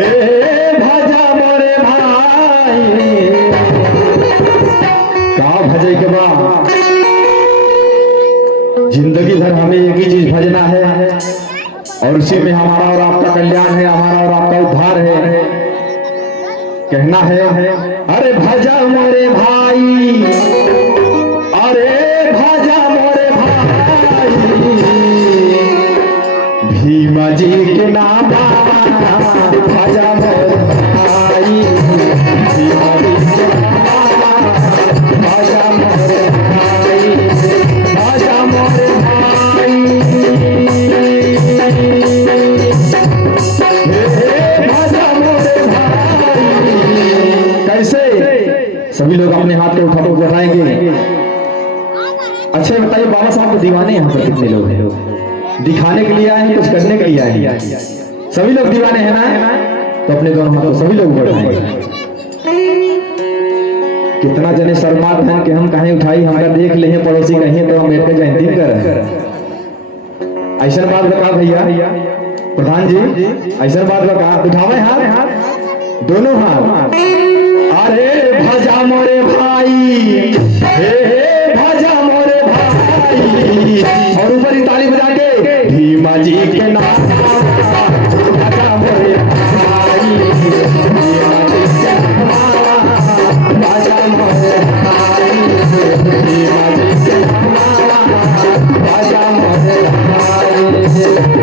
भजा मोरे भाई का भजे के बाद जिंदगी भर हमें एक ही चीज भजना है और उसी में हमारा और आपका कल्याण है, हमारा और आपका उद्धार है। कहना है अरे भजा मोरे भाई, अरे भजा मोरे भाई, भीमा जी के नाम भजा मोरे भाई, भीमा जी के नाम भजा मोरे भाई, भजा मोरे भाई, भजा मोरे भाई। कैसे सभी लोग अपने हाथ को उठा उठाएंगे। अच्छा बताइए बाबा साहब को दीवाने यहाँ पर कितने लोग हैं? दिखाने के लिए आए हैं, कुछ करने के लिए आए हैं? सभी लोग दीवाने हैं ना? तो अपने दोनों हाथों सभी लोग बढ़ाएंगे। कितना जने शर्मात हैं कि हम कहीं उठाई, हमारा देख ले पड़ोसी कहीं तो हम एक जयंती कर। ऐसा बात बता भैया प्रधान जी, ऐसा बात बता, उठावे हाथ, दोनों हाथ। अरे भजा मोरे भाई, हे भजा मोरे भाई, और ऊपर ही ताली बजा के भीमा जी के नाम भजा मोरे भाई, भीमा जी के नाम भजा मोरे भाई, भीमा जी के नाम भजा मोरे भाई।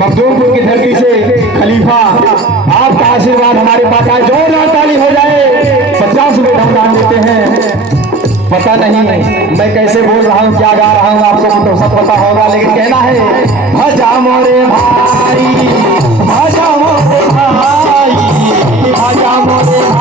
मखदूमपुर की धरती से खलीफा आपका आशीर्वाद हमारे पास आए, जोरदार ताली हो जाए। 50 रुपए हम दान देते हैं। पता नहीं मैं कैसे बोल रहा हूँ, क्या गा रहा हूँ, आपको तो सब पता होगा, लेकिन कहना है भजा मोरे भाई, भजा मोरे भाई, भजा मोरे भाई।